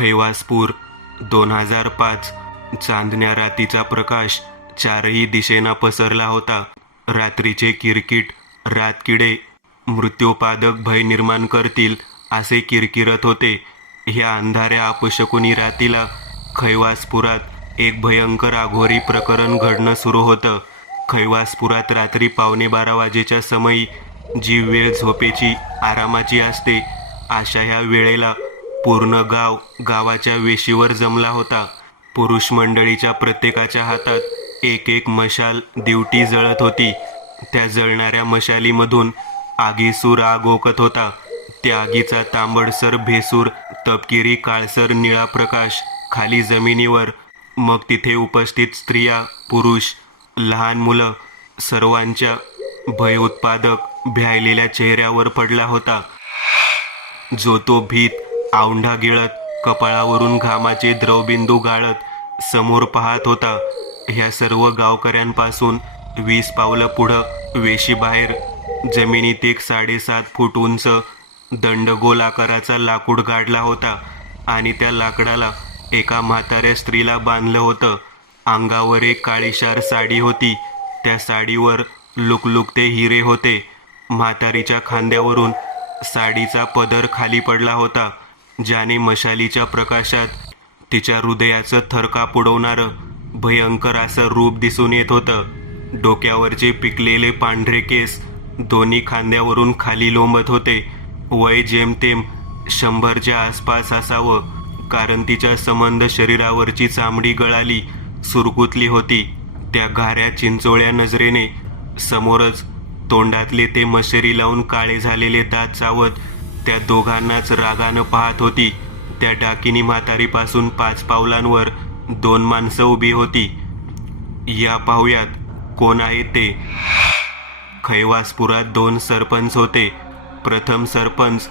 खैवासपूर 2005. चांदण्या रातीचा प्रकाश चारही दिशेना पसरला होता. रात्रीचे किरकिट रातकिडे मृत्यूपादक भय निर्माण करतील असे किरकिरत होते. ह्या अंधाऱ्या अपशकुनी रातीला खैवासपुरात एक भयंकर अघोरी प्रकरण घडणं सुरू होतं. खैवासपुरात रात्री 11:15 वाजेच्या समयी जी वेळ झोपेची आरामाची असते, अशा ह्या वेळेला पूर्ण गाव गावाच्या वेशीवर जमला होता. पुरुष मंडळीच्या प्रत्येकाच्या हातात एक एक मशाल दिवटी जळत होती. त्या जळणाऱ्या मशालीमधून आगीसूर आग ओकत होता. त्या आगीचा तांबडसर भेसूर तपकिरी काळसर निळा प्रकाश खाली जमिनीवर, मग तिथे उपस्थित स्त्रिया, पुरुष, लहान मुलं सर्वांच्या भय उत्पादक भ्यायलेल्या चेहऱ्यावर पडला होता. जो तो भीत औंढा गिळत, कपाळावरून घामाचे द्रवबिंदू गाळत समोर पाहत होता. ह्या सर्व गावकऱ्यांपासून 20 पावलं पुढं वेशीबाहेर जमिनीत एक 7.5 फूट उंच दंडगोल आकाराचा लाकूड गाडला होता आणि त्या लाकडाला एका म्हाताऱ्या स्त्रीला बांधलं होतं. अंगावर एक काळीशार साडी होती. त्या साडीवर लुकलुकते हिरे होते. म्हातारीच्या खांद्यावरून साडीचा पदर खाली पडला होता, ज्याने मशालीच्या प्रकाशात तिच्या हृदयाचं थरकाप उडवणारं भयंकर असं रूप दिसून येत होतं. डोक्यावरचे पिकलेले पांढरे केस दोन्ही खांद्यावरून खाली लोंबत होते. वय जेमतेम 100च्या आसपास असावं, कारण तिच्या संबंध शरीरावरची चामडी गळाली सुरकुतली होती. त्या घाऱ्या चिंचोळ्या नजरेने समोरच तोंडातले ते मशेरी लावून काळे झालेले दात चावत त्या दोघांनाच रागानं पाहत होती. त्या डाकिनी म्हातारीपासून 5 पावलांवर 2 माणसं उभी होती. या पाहुयात कोण आहेत ते. खैवासपुरात 2 सरपंच होते. प्रथम सरपंच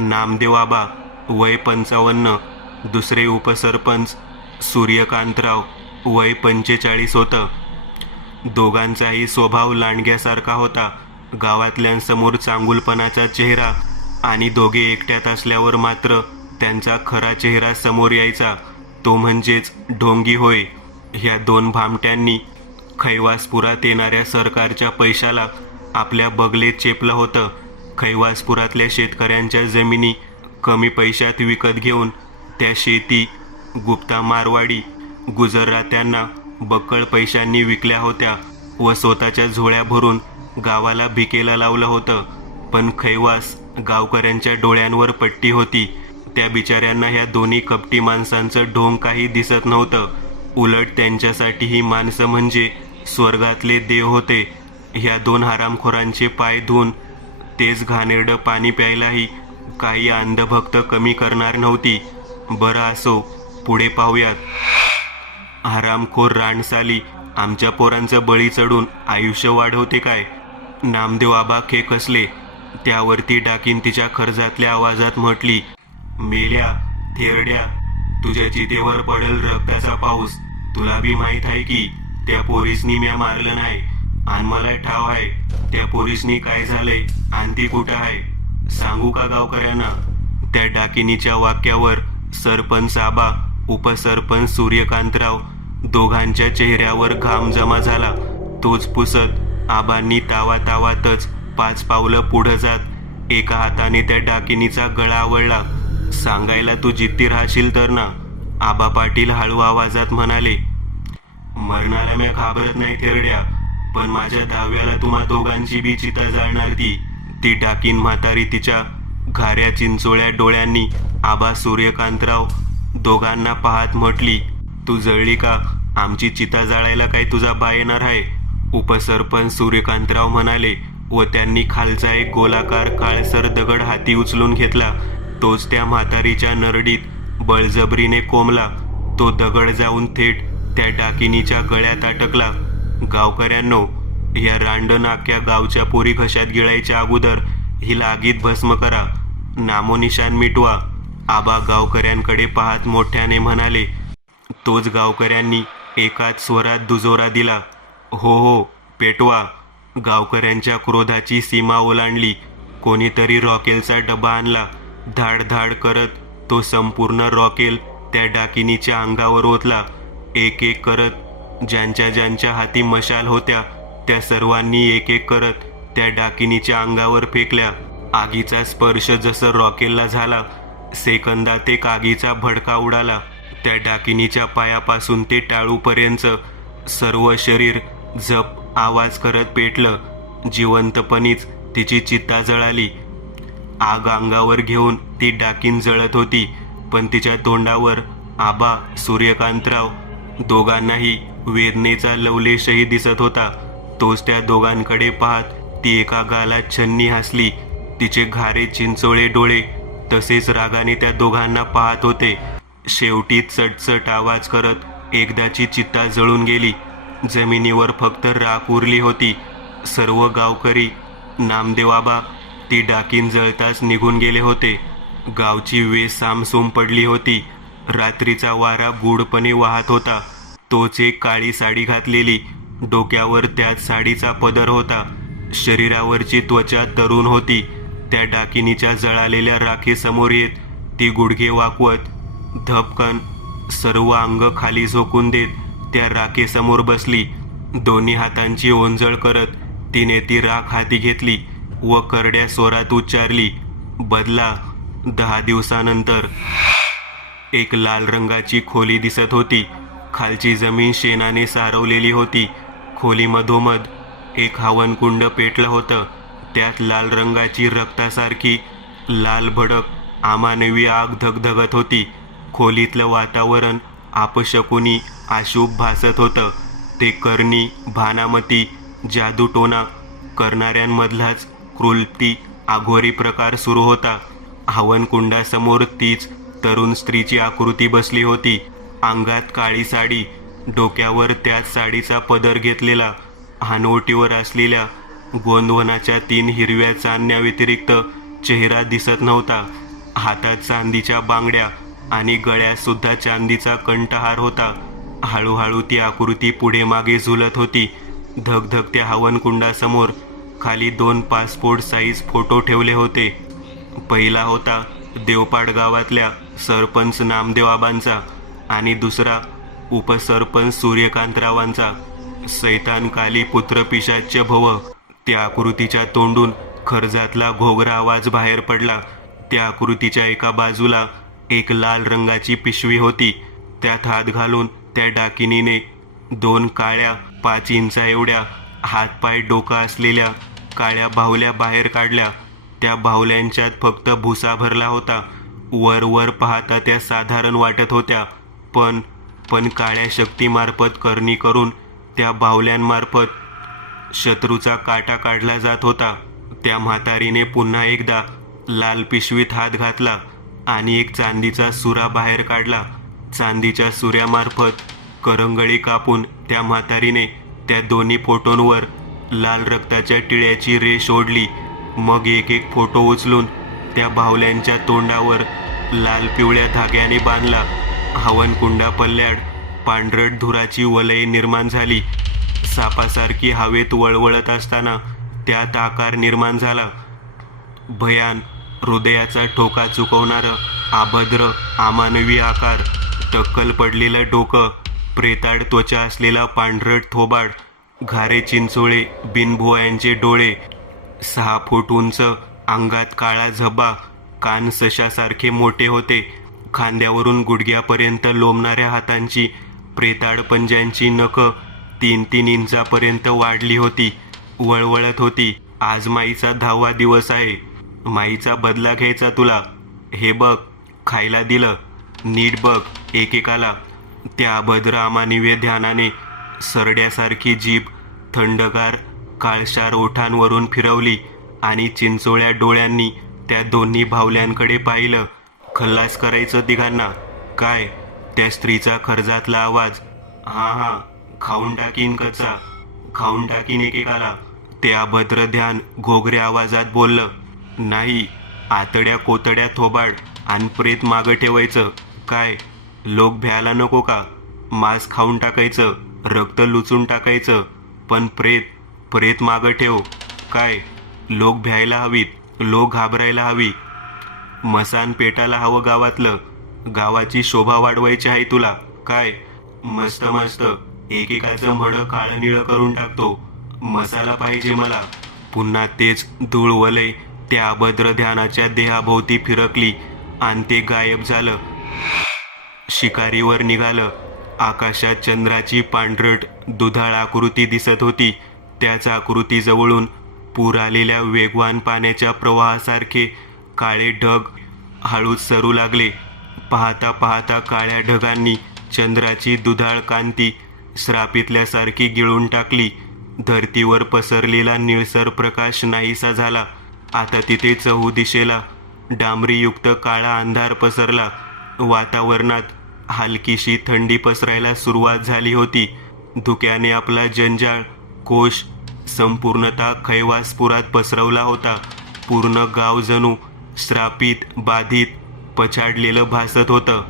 नामदेव आबा, वय 55. दुसरे उपसरपंच सूर्यकांतराव, वय 45 होतं. दोघांचाही स्वभाव लांडग्यासारखा होता. गावातल्यांसमोर चांगुलपणाचा चेहरा आणि दोघे एकट्यात असल्यावर मात्र त्यांचा खरा चेहरा समोर यायचा, तो म्हणजेच ढोंगी होय. ह्या 2 भामट्यांनी खैवासपुरात येणाऱ्या सरकारच्या पैशाला आपल्या बगलेत चेपलं होतं. खैवासपुरातल्या शेतकऱ्यांच्या जमिनी कमी पैशात विकत घेऊन त्या शेती गुप्ता मारवाडी गुजरात्यांना बक्कळ पैशांनी विकल्या होत्या व स्वतःच्या झोळ्या भरून गावाला भिकेला लावलं होतं. पण खैवास गावकऱ्यांच्या डोळ्यांवर पट्टी होती. त्या बिचाऱ्यांना ह्या दोन्ही कपटी माणसांचं ढोंग काही दिसत नव्हतं. उलट त्यांच्यासाठी ही माणसं म्हणजे स्वर्गातले देव होते. ह्या 2 हरामखोरांचे पाय धुवून तेच घाणेरडं पाणी प्यायलाही काही अंधभक्त कमी करणार नव्हती. बरं असो, पुढे पाहूयात. हरामखोर रानसाली आमच्या पोरांचं बळी चढून आयुष्य वाढवते काय. नामदेव आबा खेकसले. त्यावरती डाकीन तिच्या खर्जातल्या आवाजात म्हटली, मेल्या थेरड्या, तुझ्या चितेवर पडेल रक्ताचा पाऊस. तुला बी माहीत आहे की त्या पोरीसनी म्या मारलं नाही, आणि मला ठाव आहे त्या पोरीसनी काय झालंय आणि ती कुठं आहे. सांगू का गावकऱ्यांना. त्या डाकिनीच्या वाक्यावर सरपंच आबा, उपसरपंच सूर्यकांतराव दोघांच्या चेहऱ्यावर घाम जमा झाला. तोच पुसत आबांनी तावातावातच 5 पावलं पुढं जात एका हाताने त्या डाकिनीचा गळा आवळला. सांगायला तू जिद्दी राहशील तर ना, आबा पाटील हळू आवाजात म्हणाले. मरणाला म्या घाबरत नाही थेरड्या, पण माझ्या 10व्याला तुम्हा दोघांची बी चिता जाळणार ती डाकीन म्हातारी तिच्या घाऱ्या चिंचोळ्या डोळ्यांनी आबा सूर्यकांतराव दोघांना पाहत म्हटली, तू जळली का. आमची चिता जाळायला काय तुझा बा येणार आहे. उपसरपंच सूर्यकांतराव म्हणाले व त्यांनी खालचा एक गोलाकार काळसर दगड हाती उचलून घेतला. तोच त्या म्हातारीच्या नरडीत बळजबरीने कोंबला. तो दगड जाऊन थेट त्या डाकिनीच्या गळ्यात अटकला. गावकऱ्यांनो, या रांडनाक्या गावच्या पोरी घशात गिळायच्या अगोदर हिला आगीत भस्म करा, नामोनिशान मिटवा. आबा गावकऱ्यांकडे पाहत मोठ्याने म्हणाले. तोच गावकऱ्यांनी एकाच स्वरात दुजोरा दिला, हो हो, पेटवा. गावकऱ्यांच्या क्रोधाची सीमा ओलांडली. कोणीतरी रॉकेलचा डबा आणला. धाड धाड करत तो संपूर्ण रॉकेल त्या डाकिनीच्या अंगावर ओतला. एक एक करत ज्यांच्या ज्यांच्या हाती मशाल होत्या त्या सर्वांनी एक एक करत त्या डाकिनीच्या अंगावर फेकल्या. आगीचा स्पर्श जसं रॉकेलला झाला, सेकंदात एक आगीचा भडका उडाला. त्या डाकिनीच्या पायापासून ते टाळूपर्यंत सर्व शरीर जप आवाज करत पेटलं. जिवंतपणीच तिची चित्ता जळाली. आग अंगावर घेऊन ती डाकीन जळत होती, पण तिच्या तोंडावर आबा, सूर्यकांतराव दोघांनाही वेदनेचा लवलेशही दिसत होता. तोच त्या दोघांकडे पाहत ती एका गालात छन्नी हसली. तिचे घारे चिंचोळे डोळे तसेच रागाने त्या दोघांना पाहत होते. शेवटी चटचट आवाज करत एकदाची चित्ता जळून गेली. जमिनीवर फक्त राख उरली होती. सर्व गावकरी, नामदेवाबा ती डाकीन जळताच निघून गेले होते. गावची वेस सामसूम पडली होती. रात्रीचा वारा गूढपणे वाहत होता. तोच एक काळी साडी घातलेली, डोक्यावर त्याच साडीचा पदर होता. शरीरावरची त्वचा तरुण होती. त्या डाकिनीच्या जळालेल्या राखेसमोर येत ती गुडघे वाकवत धपकन सर्व अंग खाली झोकून देत त्या राखेसमोर बसली. दोन्ही हातांची ओंजळ करत तिने ती राख हाती घेतली व करड्या स्वरात उच्चारली, बदला. 10 दिवसानंतर एक लाल रंगाची खोली दिसत होती. खालची जमीन शेणाने सारवलेली होती. खोली मधोमध एक हवनकुंड पेटलं होतं. त्यात लाल रंगाची रक्तासारखी लाल भडक अमानवी आग धगधगत होती. खोलीतलं वातावरण अपशकुनी अशुभ भासत होतं. ते करणी, भानामती, जादूटोणा करणाऱ्यांमधलाच क्रूरती आघोरी प्रकार सुरू होता. हवनकुंडासमोर तीच तरुण स्त्रीची आकृती बसली होती. अंगात काळी साडी, डोक्यावर त्याच साडीचा पदर घेतलेला. हानवटीवर असलेल्या गोंदवनाच्या 3 हिरव्या चांदण्या व्यतिरिक्त चेहरा दिसत नव्हता. हातात चांदीच्या बांगड्या आणि गळ्यात सुद्धा चांदीचा कंठहार होता. हळूहळू ती आकृती पुढे मागे झुलत होती. धगधगत्या हवनकुंडासमोर खाली 2 पासपोर्ट साईज फोटो ठेवले होते. पहिला होता देवपाड गावातल्या सरपंच नामदेवाबांचा आणि दुसरा उपसरपंच सूर्यकांतरावांचा. सैतान काली पुत्र पिशाच्य भव. त्या आकृतीच्या तोंडून खर्जातला घोगरा आवाज बाहेर पडला. त्या आकृतीच्या एका बाजूला एक लाल रंगाची पिशवी होती. त्यात हात घालून त्या डाकिनीने 2 काळ्या 5 इंचा एवढ्या हातपाय डोका असलेल्या काळ्या बाहुल्या बाहेर काढल्या. त्या बाहुल्यांच्यात फक्त भुसा भरला होता. वर वर पाहता त्या साधारण वाटत होत्या, पण काळ्या शक्तीमार्फत करणी करून त्या बाहुल्यांमार्फत शत्रूचा काटा काढला जात होता. त्या म्हातारीने पुन्हा एकदा लाल पिशवीत हात घातला आणि एक चांदीचा सुरा बाहेर काढला. चांदीच्या सुऱ्यामार्फत करंगळी कापून त्या म्हातारीने त्या दोन्ही फोटोंवर लाल रक्ताच्या टिळ्याची रेष ओढली. मग एक एक फोटो उचलून त्या बाहुल्यांच्या तोंडावर लाल पिवळ्या धाग्याने बांधला. हवनकुंडा पल्ल्याड पांढरट धुराची वलय निर्माण झाली. सापासारखी हवेत वळवळत असताना त्यात आकार निर्माण झाला. भयान, हृदयाचा ठोका चुकवणारं अभद्र अमानवी आकार. टक्कल पडलेलं डोकं, प्रेताड त्वचा असलेला पांढरट थोबाड, घारे चिंचोळे बिनभुवयांचे डोळे, 6 फूट उंच, अंगात काळा झब्बा, कान सशासारखे मोठे होते. खांद्यावरून गुडघ्यापर्यंत लोंबणाऱ्या हातांची प्रेताड पंजांची नखं 3-3 इंचापर्यंत वाढली होती, वळवळत होती. आज माईचा 10वा दिवस आहे. माईचा बदला घ्यायचा तुला. हे बघ, खायला दिलं, नीट बघ एकेकाला. त्या अभद्र अमानवीय ध्यानाने सरड्यासारखी जीभ थंडगार काळशार ओठांवरून फिरवली आणि चिंचोळ्या डोळ्यांनी त्या दोन्ही भावल्यांकडे पाहिलं. खल्लास करायचं तिघांना. काय? त्या स्त्रीचा खर्जातला आवाज. हां, खाऊन टाकीन कच्चा, खाऊन टाकीन एकेकाला. ते अभद्र ध्यान घोगऱ्या आवाजात बोललं. नाही, आतड्या कोतड्या थोबाड आणि प्रेत मागं ठेवायचं. काय? लोक भ्यायला नको का? मांस खाऊन टाकायचं, रक्त लुचून टाकायचं, पण प्रेत मागं ठेव. काय? लोक भ्यायला हवीत, लोक घाबरायला हवी. मसान पेटायला हवं गावातलं. गावाची शोभा वाढवायची आहे तुला काय? मस्त मस्त, एकेकाचं मड काळं निळं करून टाकतो. मसाला पाहिजे मला. पुन्हा तेच धूळ वलय त्या अभद्र ध्यानाच्या देहाभोवती फिरकली आणि ते गायब झालं. शिकारीवर निघालं. आकाशात चंद्राची पांढरट दुधाळ आकृती दिसत होती. त्याच आकृतीजवळून पूर आलेल्या वेगवान पाण्याच्या प्रवाहासारखे काळे ढग हळूच सरू लागले. पाहता पाहता काळ्या ढगांनी चंद्राची दुधाळ कांती श्रापितल्यासारखी गिळून टाकली. धरतीवर पसरलेला निळसर प्रकाश नाहीसा झाला. आता तिथे चहूदिशेला डांबरीयुक्त काळा अंधार पसरला. वातावरणात हलकीशी थंडी पसरायला सुरुवात झाली होती. धुक्याने आपला जंजाळ कोश संपूर्णतः खैवासपुरात पसरवला होता. पूर्ण गाव जणू श्रापित, बाधित, पछाडलेलं भासत होतं.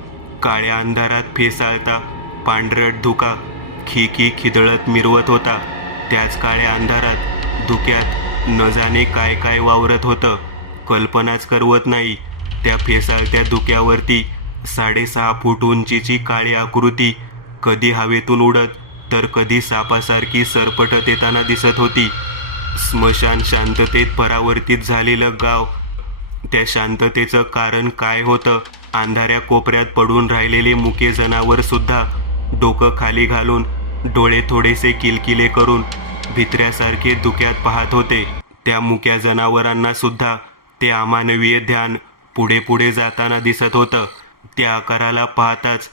काळ्या अंधारात फेसाळता पांढरट धुका खी खिदळत मिरवत होता. त्याच काळ्या अंधारात धुक्यात न जाणे काय काय वावरत होतं, कल्पनाच करवत नाही. त्या फेसाळत्या धुक्यावरती 6.5 फूट उंचीची काळी आकृती कधी हवेतून उडत तर कधी सापासारखी सरपटत येताना दिसत होती. स्मशान शांततेत परावर्तित झालेलं गाव. त्या शांततेचं कारण काय होतं? अंधाऱ्या कोपऱ्यात पडून राहिलेले मुके जनावर सुद्धा डोकं खाली घालून, डोळे थोडेसे किलकिले करून भित्र्यासारखे धुक्यात पाहत होते. त्या मुक्या जनावरांना सुद्धा ते अमानवीय ध्यान पुढे पुढे जाताना दिसत होतं. त्या आकाराला पाहताच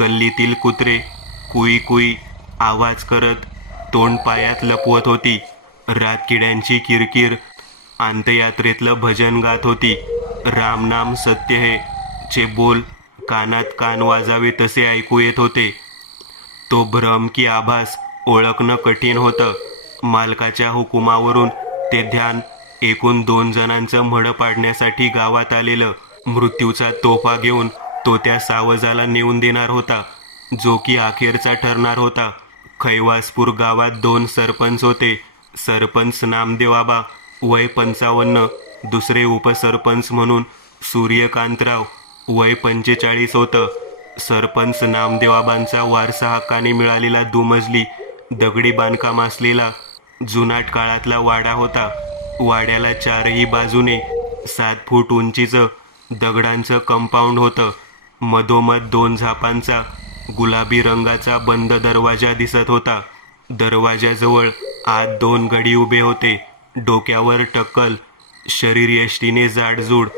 गल्लीतील कुत्रे कुई कुई आवाज करत तोंड पायात लपवत होती. रातकिड्यांची किरकिर अंत्ययात्रेतलं भजन गात होती. राम नाम सत्य है चे बोल कानात कान वाजावे तसे ऐकू येत होते. तो भ्रम की आभास ओळखणं कठीण होतं. मालकाच्या हुकुमावरून ते ध्यान एकूण 2 जणांचं मड पाडण्यासाठी गावात आलेलं. मृत्यूचा तोफा घेऊन तो त्या सावजाला नेऊन देणार होता, जो की अखेरचा ठरणार होता. खैवासपूर गावात 2 सरपंच होते. सरपंच नामदेवाबा वय 55, दुसरे उपसरपंच म्हणून सूर्यकांतराव वय 45 होतं. सरपंच नामदेवाबांचा वारसा हक्काने मिळालेला दुमजली दगडी बांधकाम असलेला जुनाट काळातला वाडा होता. वाड्याला 4ही बाजूने 7 फूट उंचीचं दगडांचं कंपाऊंड होतं. मधोमध 2 झापांचा गुलाबी रंगाचा बंद दरवाजा दिसत होता. दरवाजाजवळ आत 2 गडी उभे होते. डोक्यावर टक्कल, शरीर यष्टीने जाडजूड,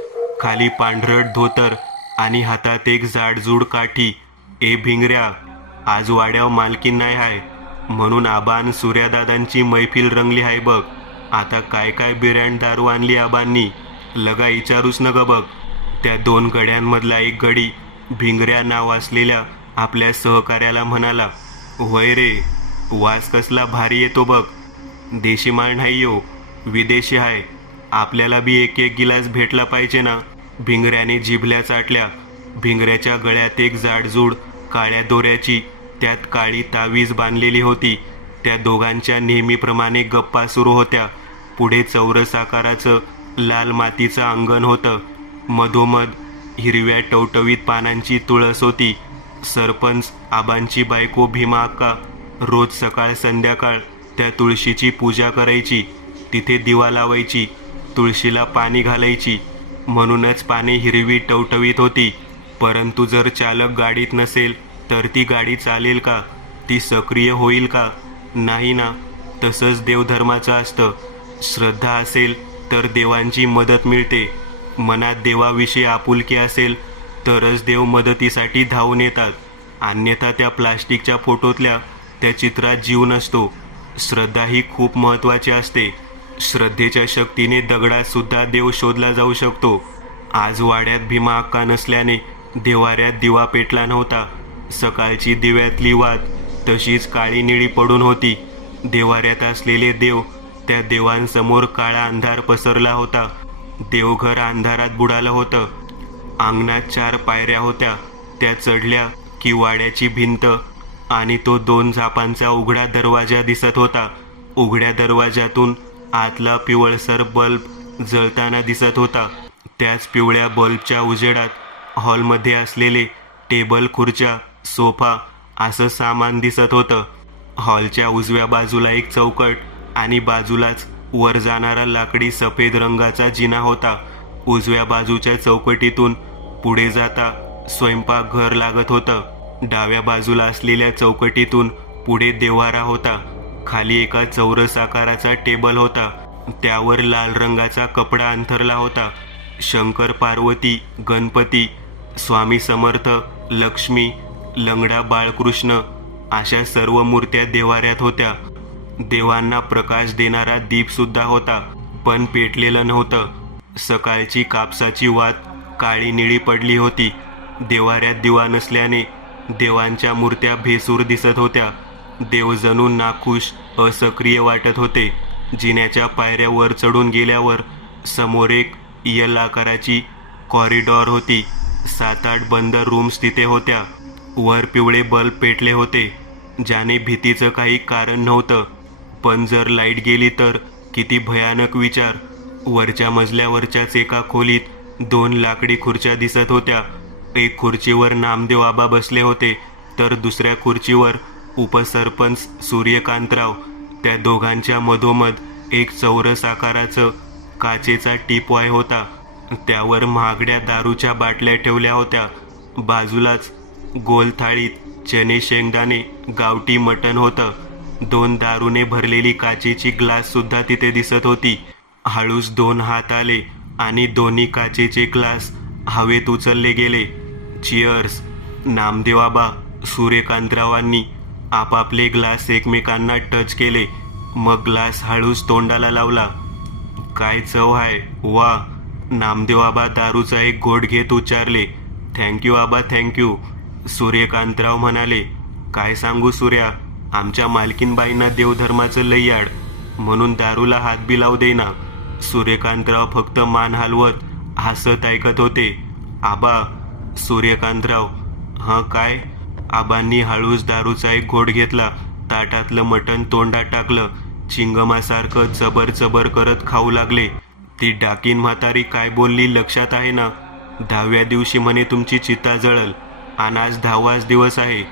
खाली पांढरट धोतर आणि हातात एक जाडजूड काठी. ए भिंगऱ्या, आज वाड्यावर मालकीन नाही हाय, म्हणून आबान सूर्यादादांची मैफिल रंगली हाय बघ. आता काय काय बिर्याण दारू आणली आबांनी, लगा विचारूच न ग बघ. त्या 2 गड्यांमधला एक गडी भिंगऱ्या नाव असलेल्या आपल्या सहकार्याला म्हणाला, होय रे, वास कसला भारी येतो बघ. देशी माल नाही यो, विदेशी आहे. आपल्याला बी एक गिलास भेटला पाहिजे ना. भिंगऱ्याने जिभल्या चाटल्या. भिंगऱ्याच्या गळ्यात एक जाडजूड काळ्या दोऱ्याची, त्यात काळी तावीज बांधलेली होती. त्या दोघांच्या नेहमीप्रमाणे गप्पा सुरू होत्या. पुढे चौरस आकाराचं लाल मातीचं अंगण होतं. मधोमध हिरव्या टवटवीत पानांची तुळस होती. सरपंच आबांची बायको भीमा अक्का रोज सकाळ संध्याकाळ त्या तुळशीची पूजा करायची. तिथे दिवा लावायची, तुळशीला पाणी घालायची. म्हणूनच पाने हिरवी टवटवीत होती. परंतु जर चालक गाडीत नसेल तर ती गाडी चालेल का? ती सक्रिय होईल का? नाही ना. तसंच देवधर्माचं असतं. श्रद्धा असेल तर देवांची मदत मिळते. मनात देवाविषयी आपुलकी असेल तरच देव मदतीसाठी धावून येतात. अन्यथा त्या प्लास्टिकच्या फोटोतल्या त्या चित्रात जीव नसतो. श्रद्धा ही खूप महत्त्वाची असते. श्रद्धेच्या शक्तीने दगडात सुद्धा देव शोधला जाऊ शकतो. आज वाड्यात भीमा अक्का नसल्याने देवाऱ्यात दिवा पेटला नव्हता. सकाळची दिव्यातली वात तशीच काळी निळी पडून होती. देवाऱ्यात असलेले देव, त्या देवांसमोर काळा अंधार पसरला होता. देवघर अंधारात बुडालं होतं. अंगणात 4 पायऱ्या होत्या. त्या चढल्या की वाड्याची भिंत आणि तो 2 झापांचा उघडा दरवाजा दिसत होता. उघड्या दरवाजातून आतला पिवळसर बल्ब जळताना दिसत होता. त्याच पिवळ्या बल्बच्या उजेडात हॉलमध्ये असलेले टेबल, खुर्च्या, सोफा असं सामान दिसत होतं. हॉलच्या उजव्या बाजूला एक चौकट आणि बाजूलाच वर जाणारा लाकडी सफेद रंगाचा जिना होता. उजव्या बाजूच्या चौकटीतून पुढे जाता स्वयंपाकघर लागत होतं. डाव्या बाजूला असलेल्या चौकटीतून पुढे देव्हारा होता. खाली एका चौरस आकाराचा टेबल होता. त्यावर लाल रंगाचा कपडा अंथरला होता. शंकर, पार्वती, गणपती, स्वामी समर्थ, लक्ष्मी, लंगडा बाळकृष्ण अशा सर्व मूर्त्या देव्हाऱ्यात होत्या. देवांना प्रकाश देणारा दीप सुद्धा होता, पण पेटलेलं नव्हतं. सकाळची कापसाची वात काळी निळी पडली होती. देव्हाऱ्यात दिवा नसल्याने देवांच्या मूर्त्या भेसूर दिसत होत्या. देव जणू नाखुश, असक्रिय वाटत होते. जिन्याच्या पायऱ्या वर चढून गेल्यावर समोर एक यल आकाराची कॉरिडॉर होती. 7-8 बंद रूम्स तिथे होत्या. वर पिवळे बल्ब पेटले होते, ज्याने भीतीचं काही कारण नव्हतं. पण जर लाईट गेली तर किती भयानक विचार. वरच्या मजल्यावरच्याच एका खोलीत 2 लाकडी खुर्च्या दिसत होत्या. एक खुर्चीवर नामदेव आबा बसले होते, तर दुसऱ्या खुर्चीवर उपसरपंच सूर्यकांतराव. त्या दोघांच्या मधोमध एक चौरस आकाराचं काचेचा टीपॉय होता. त्यावर महागड्या दारूच्या बाटल्या ठेवल्या होत्या. बाजूलाच गोल थाळीत चणे, शेंगदाणे, गावठी मटण होतं. 2 दारूने भरलेली काचेची ग्लास सुद्धा तिथे दिसत होती. हळूच 2 हात आले आणि दोन्ही काचेचे ग्लास हवेत उचलले गेले. चिअर्स. नामदेवाबा, सूर्यकांतरावांनी आपापले ग्लास एकमेकांना टच केले. मग ग्लास हळूच तोंडाला लावला. काय चव आहे, वा. नामदेवाबा दारूचा एक घोट घेत उच्चारले. थँक्यू आबा, थँक्यू. सूर्यकांतराव म्हणाले. काय सांगू सूर्या, आमच्या मालकीनबाईंना देवधर्माचं लई याड, म्हणून दारूला हात बी लावू देईना. सूर्यकांतराव फक्त मान हलवत हसत ऐकत होते. आबा. सूर्यकांतराव. हं, काय? आबांनी हळूच दारूचा एक घोट घेतला. ताटातलं मटण तोंडात टाकलं. चिंगमासारखं चबर चबर करत खाऊ लागले. ती डाकीन म्हातारी काय बोलली लक्षात आहे ना? 10व्या दिवशी म्हणे तुमची चिता जळल, आणि आज 10वाच दिवस आहे.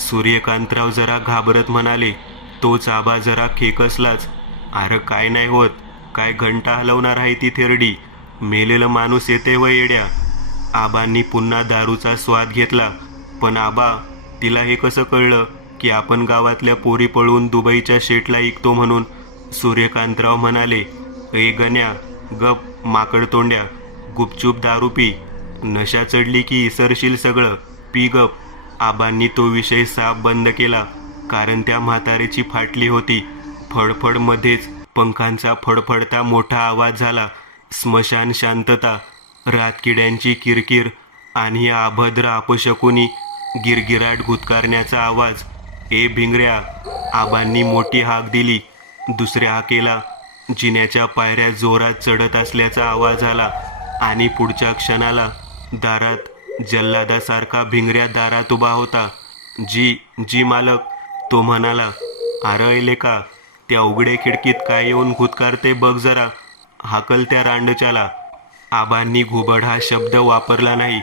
सूर्यकांतराव जरा घाबरत म्हणाले. तोच आबा जरा खेकसलाच. अरे काय नाही होत, काय घंटा हलवणार आहे ती थेरडी, मेलेलं माणूस येते व येड्या. आबांनी पुन्हा दारूचा स्वाद घेतला. पण आबा, तिला हे कसं कळलं की आपण गावातल्या पोरी पळून दुबईच्या शेटला ऐकतो म्हणून? सूर्यकांतराव म्हणाले. ए गण्या, गप माकड तोंड्या, गुपचूप दारू पी. नशा चढली की इसरशील सगळं, पी गप. आबांनी तो विषय साफ बंद केला, कारण त्या म्हातारीची फाटली होती. फडफड मध्येच पंखांचा फडफडता मोठा आवाज झाला. स्मशान शांतता, रातकिड्यांची किरकिर आणि या अभद्र अपशकुनी गिरगिराट घुतकारण्याचा आवाज. ए भिंगऱ्या. आबांनी मोठी हाक दिली. दुसऱ्या हाकेला जिन्याच्या पायऱ्या जोरात चढत असल्याचा आवाज आला आणि पुढच्या क्षणाला दारात जल्लादासारखा भिंगऱ्या दारात उभा होता. जी मालक. तो म्हणाला. अरे का, त्या उघड्या खिडकीत काय येऊन घुतकारते बघ जरा, हाकल त्या रांडच्याला. आबांनी घुबड हा शब्द वापरला नाही.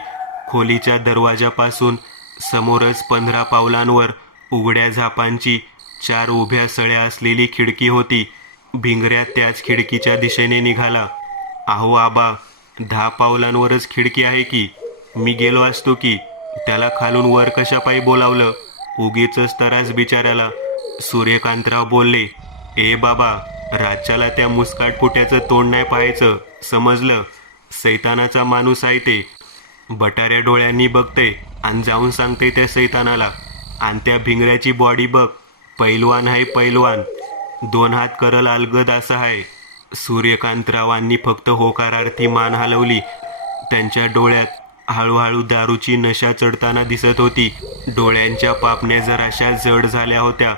खोलीच्या दरवाजापासून समोरच 15 पावलांवर उघड्या झापांची 4 उभ्या सळ्या असलेली खिडकी होती. भिंगऱ्या त्याच खिडकीच्या दिशेने निघाला. अहो आबा, 10 पावलांवरच खिडकी आहे की, मी गेलो असतो की. त्याला खालून वर कशापायी बोलावलं, उगीचच तरास बिचाऱ्याला. सूर्यकांतराव बोलले. ए बाबा, रातच्याला त्या मुस्काट फुट्याचं तोंड नाही पाहायचं, समजलं? सैतानाचा माणूस आहे ते. बटाऱ्या डोळ्यांनी बघते आणि जाऊन सांगते त्या सैतानाला. आणि त्या भिंगऱ्याची बॉडी बघ, पैलवान आहे पैलवान, 2 हात करल अलगद असं आहे. सूर्यकांतरावांनी फक्त होकारार्थी मान हलवली. त्यांच्या डोळ्यात हळूहळू दारूची नशा चढताना दिसत होती. डोळ्यांच्या पापण्या जराशा जड झाल्या होत्या.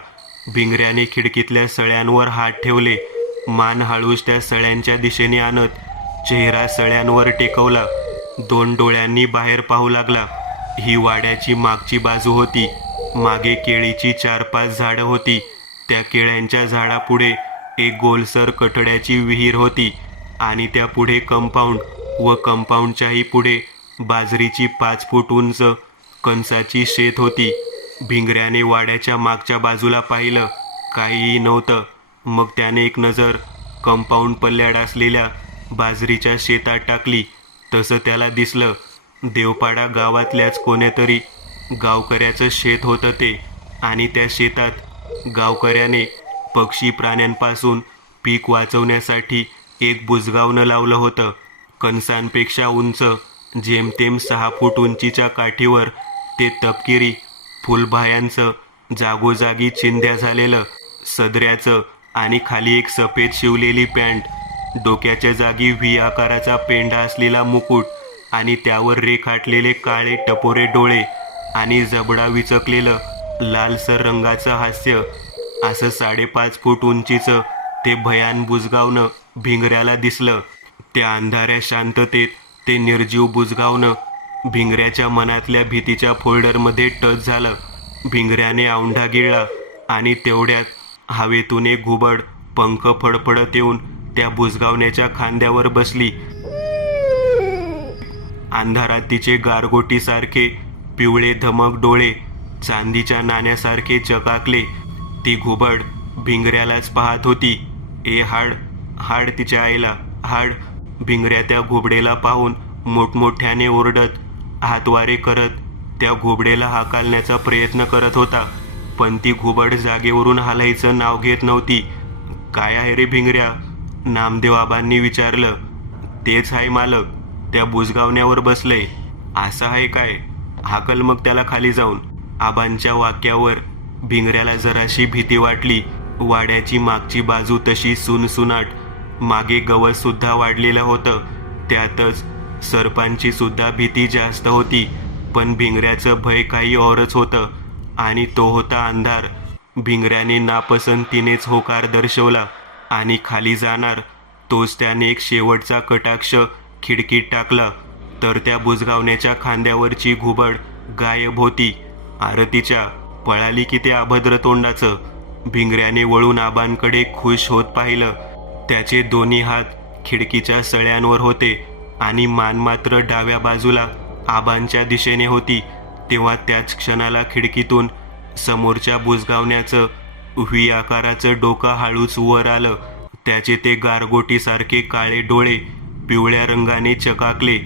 भिंगऱ्याने खिडकीतल्या सळ्यांवर हात ठेवले. मान हळूच त्या सळ्यांच्या दिशेने आणत चेहरा सळ्यांवर टेकवला. 2 डोळ्यांनी बाहेर पाहू लागला. ही वाड्याची मागची बाजू होती. मागे केळीची 4-5 झाडं होती. त्या केळ्यांच्या झाडापुढे एक गोलसर कठड्याची विहीर होती आणि त्या पुढे कंपाऊंड व कंपाऊंडच्याही पुढे बाजरीची 5 फूट उंच कणसाची शेत होती. भिंगऱ्याने वाड्याच्या मागच्या बाजूला पाहिलं, काहीही नव्हतं. मग त्याने एक नजर कंपाऊंड पल्ल्याड असलेल्या बाजरीच्या शेतात टाकली. तसं त्याला दिसलं, देवपाडा गावातल्याच कोण्यातरी गावकऱ्याचं शेत होतं ते. आणि त्या शेतात गावकऱ्याने पक्षी प्राण्यांपासून पीक वाचवण्यासाठी एक बुजगावणं लावलं होतं. कणसांपेक्षा उंच, जेमतेम 6 फूट उंचीच्या काठीवर ते तपकिरी फुलभायांचं, जागोजागी चिंध्या झालेलं सदऱ्याचं आणि खाली एक सफेद शिवलेली पॅन्ट, डोक्याच्या जागी व्ही आकाराचा पेंढा असलेला मुकुट आणि त्यावर रेखाटलेले काळे टपोरे डोळे आणि जबडा विचकलेलं लालसर रंगाचं हास्य, असं 5.5 फूट उंचीचं ते भयान बुजगावणं भिंगऱ्याला दिसलं. त्या अंधाऱ्या शांततेत ते निर्जीव बुजगावणं भिंगऱ्याच्या मनातल्या भीतीच्या फोल्डरमध्ये टच झालं. भिंगऱ्याने औंढा गिळला आणि तेवढ्यात हवेतून एक घुबड पंख फडफडत येऊन त्या बुजगावण्याच्या खांद्यावर बसली. अंधारात तिचे गारगोटीसारखे पिवळे धमक डोळे चांदीच्या नाण्यासारखे चकाकले. ती घुबड भिंगऱ्यालाच पाहत होती. ए हाड, हाड तिच्या आईला, हाड. भिंगऱ्या त्या घुबडेला पाहून मोठमोठ्याने ओरडत, हातवारे करत त्या घुबडेला हाकालण्याचा प्रयत्न करत होता. पण ती घुबड जागेवरून हालायचं नाव घेत नव्हती. काय आहे रे भिंगऱ्या? नामदेव आबांनी विचारलं. तेच आहे मालक, त्या बुजगावण्यावर बसलंय. असं आहे काय? हाकल मग त्याला खाली जाऊन. आबांच्या वाक्यावर भिंगऱ्याला जराशी भीती वाटली. वाड्याची मागची बाजू तशी सुनसुनाट, मागे गवत सुद्धा वाढलेलं होतं. त्यातच सर्पांची सुद्धा भीती जास्त होती. पण भिंगऱ्याचं भय काही औरच होतं आणि तो होता अंधार. भिंगऱ्याने नापसंतीनेच होकार दर्शवला आणि खाली जाणार तोच त्याने एक शेवटचा कटाक्ष खिडकीत टाकला, तर त्या बुजगावण्याच्या खांद्यावरची घुबड गायब होती. आरतीच्या पळाली की ते अभद्र तोंडाचं. भिंगऱ्याने वळून आबांकडे खुश होत पाहिलं. त्याचे दोन्ही हात खिडकीच्या सळ्यांवर होते आणि मान मात्र डाव्या बाजूला आबांच्या दिशेने होती. तेव्हा त्याच क्षणाला खिडकीतून समोरच्या बुजगावण्याचं व्ही आकाराचं डोकं हळूच वर आलं. त्याचे ते गारगोटीसारखे काळे डोळे पिवळ्या रंगाने चकाकले.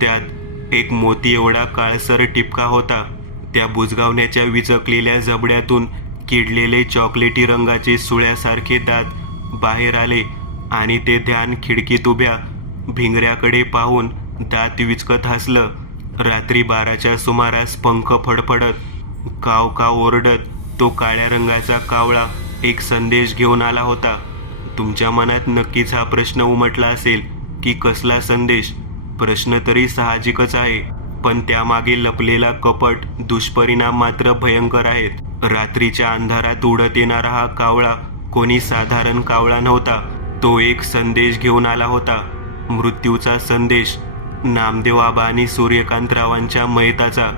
त्यात एक मोती एवढा काळसर टिपका होता. त्या बुजगावण्याच्या विचकलेल्या जबड्यातून किडलेले चॉकलेटी रंगाचे सुळ्यासारखे दात बाहेर आले आणि ते ध्यान खिडकीत उभ्या भिंगऱ्याकडे पाहून दात विचकत हसलं. रात्री 12च्या सुमारास पंख फडफडत, काव काव ओरडत तो काळ्या रंगाचा कावळा एक संदेश घेऊन आला होता. तुमच्या मनात नक्कीच हा प्रश्न उमटला असेल की कसला संदेश? प्रश्न तरी साहजिकच आहे, पण त्यामागे लपलेला कपट दुष्परिणाम मात्र भयंकर आहेत. रात्रीच्या अंधारात उडत येणारा हा कावळा कोणी साधारण कावळा नव्हता. तो एक संदेश घेऊन आला होता, मृत्यूचा संदेश. नामदेव आबा आणि सूर्यकांतरावांच्या मयताचा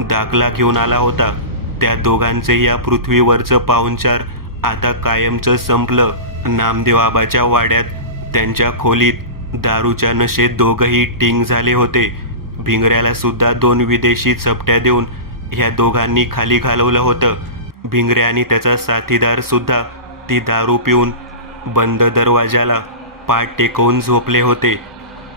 दाखला घेऊन आला होता. त्या दोघांचे या पृथ्वीवरचं पाहुणचार आता कायमचं संपलं. नामदेव आबाच्या वाड्यात त्यांच्या खोलीत दारूच्या नशेत दोघंही टिंग झाले होते. भिंगऱ्याला सुद्धा 2 विदेशी चपट्या देऊन ह्या दोघांनी खाली घालवलं होतं. भिंगऱ्या आणि त्याचा साथीदार सुद्धा ती दारू पिऊन बंद दरवाजाला पाठ टेकवून झोपले होते.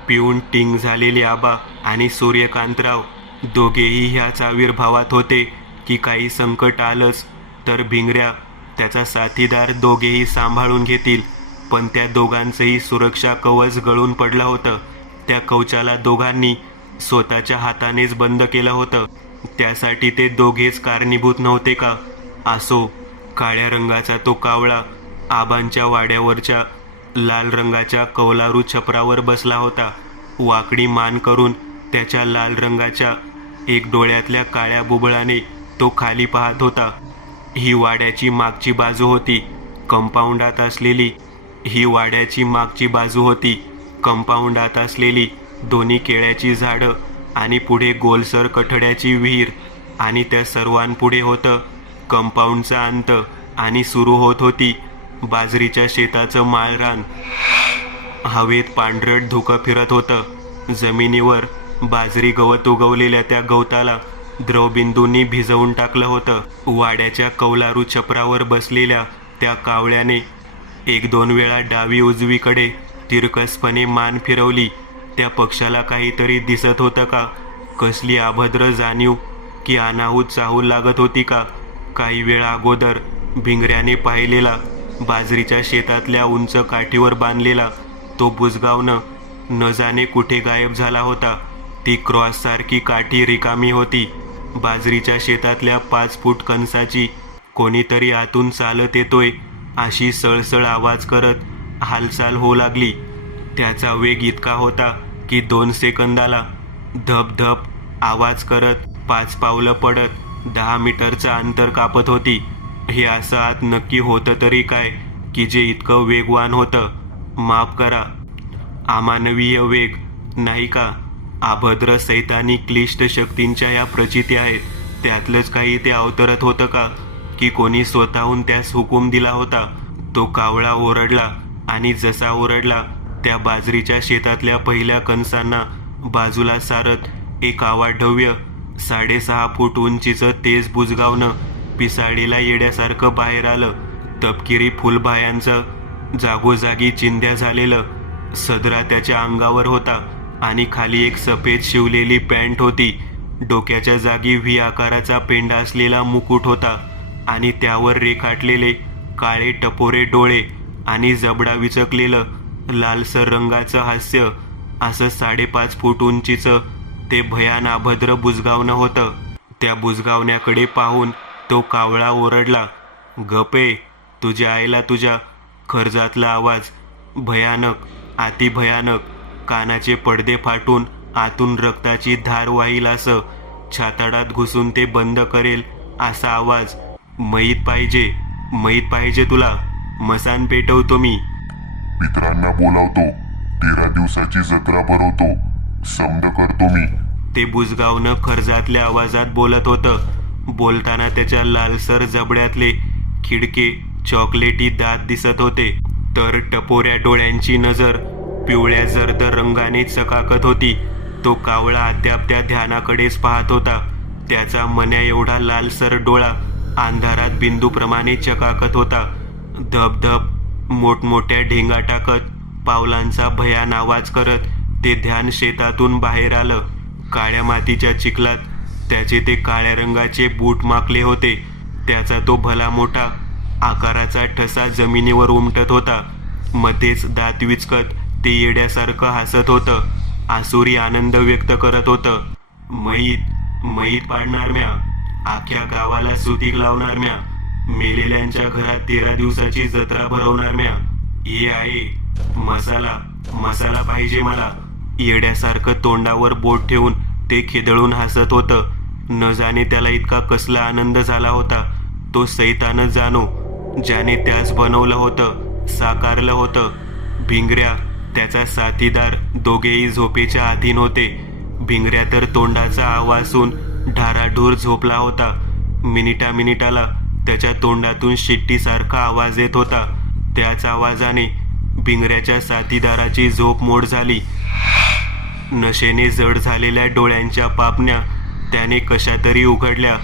पिऊन टिंग झालेले आबा आणि सूर्यकांतराव दोघेही ह्याच आविर्भावात होते की काही संकट आलंच तर भिंगऱ्या, त्याचा साथीदार दोघेही सांभाळून घेतील. पण त्या दोघांचंही सुरक्षा कवच गळून पडलं होतं. त्या कवचाला दोघांनी स्वतःच्या हातानेच बंद केलं होतं. त्यासाठी ते दोघेच कारणीभूत नव्हते का? असो, काळ्या रंगाचा तो कावळा आबांच्या वाड्यावरच्या लाल रंगाच्या कौलारू छपरावर बसला होता. वाकडी मान करून त्याच्या लाल रंगाच्या एक डोळ्यातल्या काळ्या बुबळाने तो खाली पाहत होता. ही वाड्याची मागची बाजू होती, कंपाऊंडात असलेली. ही वाड्याची मागची बाजू होती, कंपाऊंडात असलेली दोन्ही केळ्याची झाडं आणि पुढे गोलसर कठड्याची विहीर. आणि त्या सर्वांपुढे होतं कंपाऊंडचा अंत आणि सुरू होत होती बाजरीच्या शेताचं माळरान. हवेत पांढरट धुकं फिरत होतं. जमिनीवर बाजरी गवत उगवलेल्या त्या गवताला द्रवबिंदूंनी भिजवून टाकलं होतं. वाड्याच्या कौलारू छपरावर बसलेल्या त्या कावळ्याने 1-2 वेळा डावी उजवीकडे तिरकसपणे मान फिरवली. त्या पक्षाला काहीतरी दिसत होतं का? कसली अभद्र जाणीव की अनाहूत चाहूल लागत होती का? काही वेळा अगोदर भिंगऱ्याने पाहिलेला बाजरीच्या शेतातल्या उंच काठीवर बांधलेला तो बुजगावनं न जाणे कुठे गायब झाला होता. ती क्रॉससारखी काठी रिकामी होती. बाजरीच्या शेतातल्या 5 फूट कणसाची कोणीतरी आतून चालत येतोय अशी सळसळ आवाज करत हालचाल होऊ लागली. त्याचा वेग इतका होता की 2 सेकंदाला धप-धप आवाज करत 5 पावलं पडत 10 मीटरचं अंतर कापत होती. हे असं आत नक्की होतं तरी काय की जे इतकं वेगवान होतं? माफ करा, अमानवीय वेग नाही का? अभद्र सैतानी क्लिष्ट शक्तींच्या या प्रचिती आहेत. त्यातलंच काही ते अवतरत होतं का की कोणी स्वतःहून त्यास हुकूम दिला होता? तो कावळा ओरडला आणि जसा ओरडला त्या बाजरीच्या शेतातल्या पहिल्या कणसांना बाजूला सारत एक अवाढव्य 6.5 फूट उंचीचं तेज बुजगावनं पिसाळीला येड्यासारखं बाहेर आलं. तपकिरी फुलभायांचं जागोजागी चिंध्या झालेलं सदरा त्याच्या अंगावर होता आणि खाली एक सफेद शिवलेली पॅन्ट होती. डोक्याच्या जागी व्ही आकाराचा पेंडा असलेला मुकुट होता आणि त्यावर रेखाटलेले काळे टपोरे डोळे आणि जबडा विचकलेलं लालसर रंगाचं हास्य. असं 5.5 फूट उंचीचं ते भयान अभद्र बुजगावणं होतं. त्या बुजगावण्याकडे पाहून तो कावळा ओरडला, "गपे, तुझ्या आईला तुझ्या." खर्जातला आवाज भयानक, अतिभयानक. कानाचे पडदे फाटून आतून रक्ताची धार वाहील असं, छाताडात घुसून ते बंद करेल असा आवाज. "मैत पाहिजे, मैत पाहिजे तुला. मसान पेटवतो मी." मित्रांना बोलावतो, 13 दिवसाची जत्रा भरवतो, समद करतो मी. ते बुजगावनं खर्जातल्या आवाजात बोलत होतं. बोलताना त्याच्या लालसर जबड्यातले खिडके चॉकलेटी दात दिसत होते, तर टपोऱ्या डोळ्यांची नजर पिवळ्या जर्द रंगाने चकाकत होती. तो कावळा अद्याप त्या ध्यानाकडेच पाहत होता. त्याचा मन्या एवढा लालसर डोळा अंधारात बिंदूप्रमाणे चकाकत होता. धप-धप मोठमोठ्या ढेंगा टाकत पावलांचा भयान आवाज करत ते ध्यान शेतातून बाहेर आलं. काळ्या मातीच्या चिखलात त्याचे ते काळ्या रंगाचे बूट माकले होते. त्याचा तो भला मोठा आकाराचा ठसा जमिनीवर उमटत होता. मध्येच दात विचकत ते येड्यासारखं हसत होतं. आसुरी आनंद व्यक्त करत होतं. "मैत, मैत पाडणार म्या. अख्ख्या गावाला सुतीक लावणार म्या. मेलेल्यांच्या घरात 13 दिवसाची जत्रा भरवणार म्या. ये आहे मसाला, मसाला पाहिजे मला." येड्यासारखं तोंडावर बोट ठेवून ते खिदळून हसत होतं. न जाणे त्याला इतका कसला आनंद झाला होता. तो सैतानच जाणो ज्याने त्यास बनवलं होतं, साकारलं होतं. भिंगऱ्या, त्याचा साथीदार दोघेही झोपेच्या अधीन होते. भिंगऱ्या तर तोंडाचा आवाजून ढाराढूर झोपला होता. मिनिटाला त्याच्या तोंडातून शिट्टीसारखा आवाज येत होता. त्याच आवाजाने भिंगऱ्याच्या साथीदाराची झोप मोड झाली. नशेने जड झालेल्या डोळ्यांच्या पापण्या त्याने कशातरी उघडल्या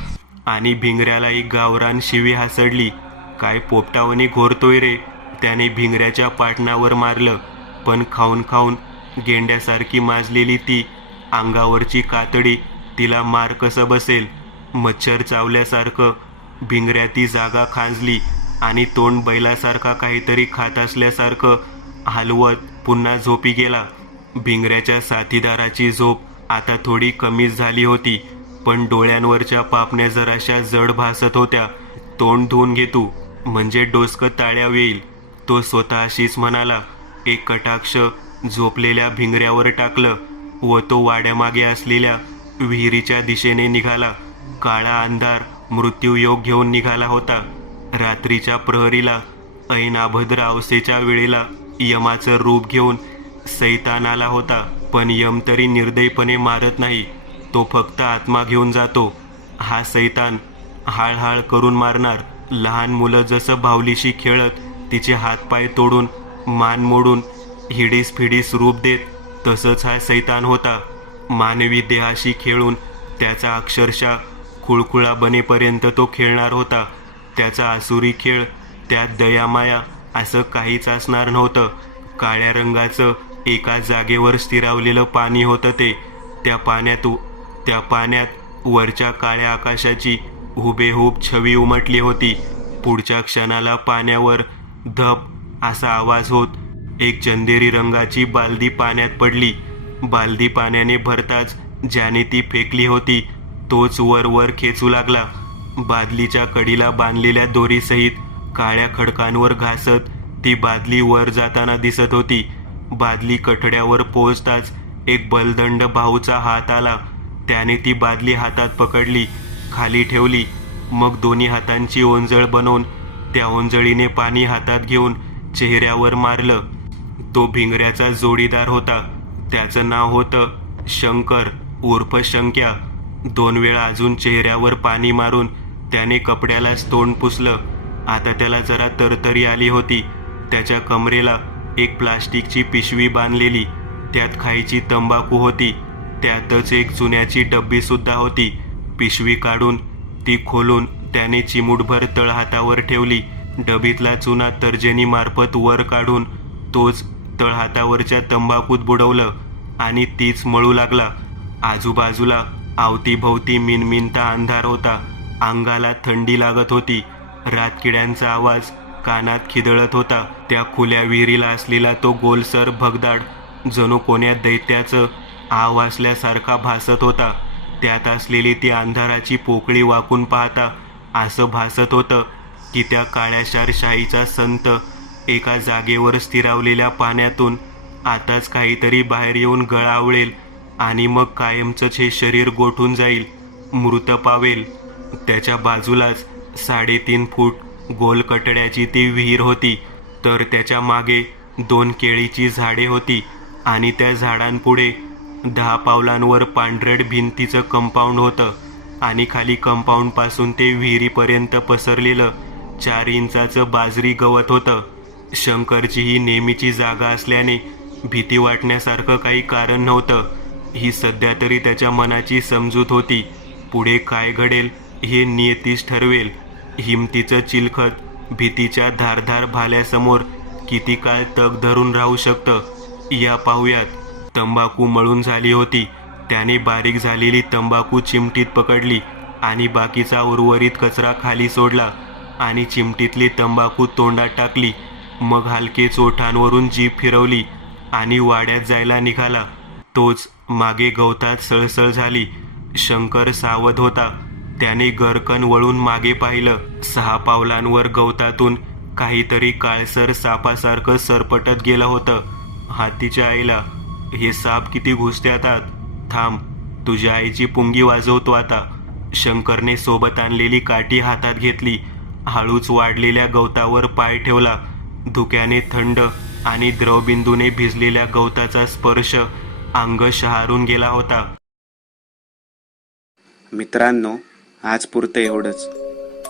आणि भिंगऱ्याला एक गावरान शिवी हासडली. "काय पोपटावणी घोरतोय रे?" त्याने भिंगऱ्याच्या पाटणावर मारलं. पण खाऊन खाऊन गेंड्यासारखी माजलेली ती अंगावरची कातडी तिला मार कसं बसेल? मच्छर चावल्यासारखं भिंगऱ्या ती जागा खांजली आणि तोंड बैलासारखा काहीतरी खात असल्यासारखं हलवत पुन्हा झोपी गेला. भिंगऱ्याच्या साथीदाराची झोप आता थोडी कमीच झाली होती, पण डोळ्यांवरच्या पापण्या जराशा जड भासत होत्या. "तोंड धुवून घे तू, म्हणजे डोसकं ताळ्या येईल," तो स्वतःशीच म्हणाला. एक कटाक्ष झोपलेल्या भिंगऱ्यावर टाकलं व तो वाड्यामागे असलेल्या विहिरीच्या दिशेने निघाला. काळा अंधार मृत्यूयोग घेऊन निघाला होता. रात्रीच्या प्रहरीला, ऐन अभद्र अवसेच्या वेळेला यमाचं रूप घेऊन सैतान आला होता. पण यम तरी निर्दयपणे मारत नाही, तो फक्त आत्मा घेऊन जातो. हा सैतान हाळहाळ करून मारणार. लहान मुलं जसं बाहुलीशी खेळत तिचे हातपाय तोडून मान मोडून हिडीस फिडीस रूप देत, तसंच हा सैतान होता. मानवी देहाशी खेळून त्याचा अक्षरशः खुळखुळा बनेपर्यंत तो खेळणार होता. त्याचा आसुरी खेळ, त्यात दयामाया असं काहीच असणार नव्हतं. काळ्या रंगाचं एका जागेवर स्थिरावलेलं पाणी होतं ते. त्या पाण्यात वरच्या काळ्या आकाशाची हुबेहूब छवी उमटली होती. पुढच्या क्षणाला पाण्यावर धप असा आवाज होत एक चंदेरी रंगाची बालदी पाण्यात पडली. बालदी पाण्याने भरताच ज्याने ती फेकली होती तोच वर खेचू लागला. बादलीच्या कडीला बांधलेल्या दोरीसहित काळ्या खडकांवर घासत ती बादली वर जाताना दिसत होती. बादली कठड्यावर पोहोचताच एक बलदंड भाऊचा हात आला. त्याने ती बादली हातात पकडली, खाली ठेवली. मग दोन्ही हातांची ओंजळ बनवून त्या ओंजळीने पाणी हातात घेऊन चेहऱ्यावर मारलं. तो भिंगऱ्याचा जोडीदार होता. त्याचं नाव होतं शंकर उर्फ शंक्या. 2 वेळा अजून चेहऱ्यावर पाणी मारून त्याने कपड्यालाच तोंड पुसलं. आता त्याला जरा तरतरी आली होती. त्याच्या कमरेला एक प्लास्टिकची पिशवी बांधलेली. त्यात खायची तंबाखू होती. त्यातच एक चुन्याची डब्बी सुद्धा होती. पिशवी काढून ती खोलून त्याने चिमूटभर तळहातावर ठेवली. डबीतला चुना तर्जनीमार्फत वर काढून तोच तळहातावरच्या तंबाखूत बुडवलं आणि तीच मळू लागला. आजूबाजूला अवतीभोवती मिनमिनता अंधार होता. अंगाला थंडी लागत होती. रातकिड्यांचा आवाज कानात खिदळत होता. त्या खुल्या विहिरीला असलेला तो गोलसर भगदाड जणू कोण्या दैत्याचं आव असल्यासारखा भासत होता. त्यात असलेली ती अंधाराची पोकळी वाकून पाहता असं भासत होतं की त्या काळ्याशार शाहीचा संत एका जागेवर स्थिरावलेल्या पाण्यातून आताच काहीतरी बाहेर येऊन गळा आवळेल आणि मग कायमचंच हे शरीर गोठून जाईल, मृत पावेल. त्याच्या बाजूलाच 3.5 फूट गोल कटड्याची ती विहीर होती. तर त्याच्या मागे 2 केळीची झाडे होती आणि त्या झाडांपुढे 10 पावलांवर पांढरट भिंतीचं कंपाऊंड होतं आणि खाली कंपाऊंडपासून ते विहिरीपर्यंत पसरलेलं 4 इंचाचं बाजरी गवत होतं. शंकरची ही नेहमीची जागा असल्याने भीती वाटण्यासारखं काही कारण नव्हतं. ही सध्या तरी त्याच्या मनाची समजूत होती. पुढे काय घडेल हे नियतीच ठरवेल. हिमतीचं चिलखत भीतीच्या धारधार भाल्यासमोर किती काळ तग धरून राहू शकतं या पाहूयात. तंबाखू मळून झाली होती. त्याने बारीक झालेली तंबाखू चिमटीत पकडली आणि बाकीचा उर्वरित कचरा खाली सोडला आणि चिमटीतली तंबाखू तोंडात टाकली. मग हलकेच ओठांवरून जीभ फिरवली आणि वाड्यात जायला निघाला. तोच मागे गवतात सळसळ झाली. शंकर सावध होता. त्याने गरकन वळून मागे पाहिलं. 6 पावलांवर गवतातून काहीतरी काळसर सापासारखं सरपटत गेलं होतं. हातीच्या आईला, हे साप किती घुसत्यात आत. थांब, तुझ्या आईची पुंगी वाजवतो आता. शंकरने सोबत आणलेली काठी हातात घेतली. हळूच वाढलेल्या गवतावर पाय ठेवला. धुक्याने थंड आणि द्रवबिंदूने भिजलेल्या गवताचा स्पर्श अंग शहारून गेला होता. मित्रांनो, आज पुरतं एवढंच.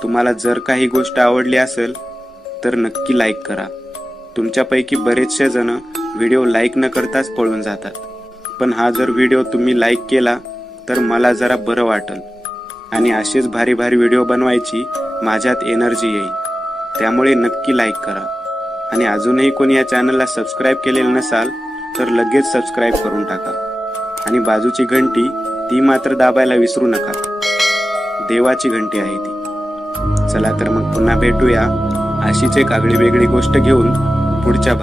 तुम्हाला जर काही गोष्ट आवडली असेल तर नक्की लाईक करा. तुमच्यापैकी बरेचसे जण व्हिडिओ लाईक न करताच पळून जातात. पण हा जर व्हिडिओ तुम्ही लाईक केला तर मला जरा बरं वाटेल आणि असेच भारी भारी व्हिडिओ बनवायची माझ्यात एनर्जी येईल. त्यामुळे नक्की लाईक करा. आणि अजूनही कोणी या चॅनलला सबस्क्राईब केलेलं नसाल तर लगेच सबस्क्राईब करून टाका. आणि बाजूची घंटी ती मात्र दाबायला विसरू नका. देवाची घंटी आहे ती. चला तर मग पुन्हा भेटूया अशीच एक आगळी वेगळी गोष्ट घेऊन पुढच्या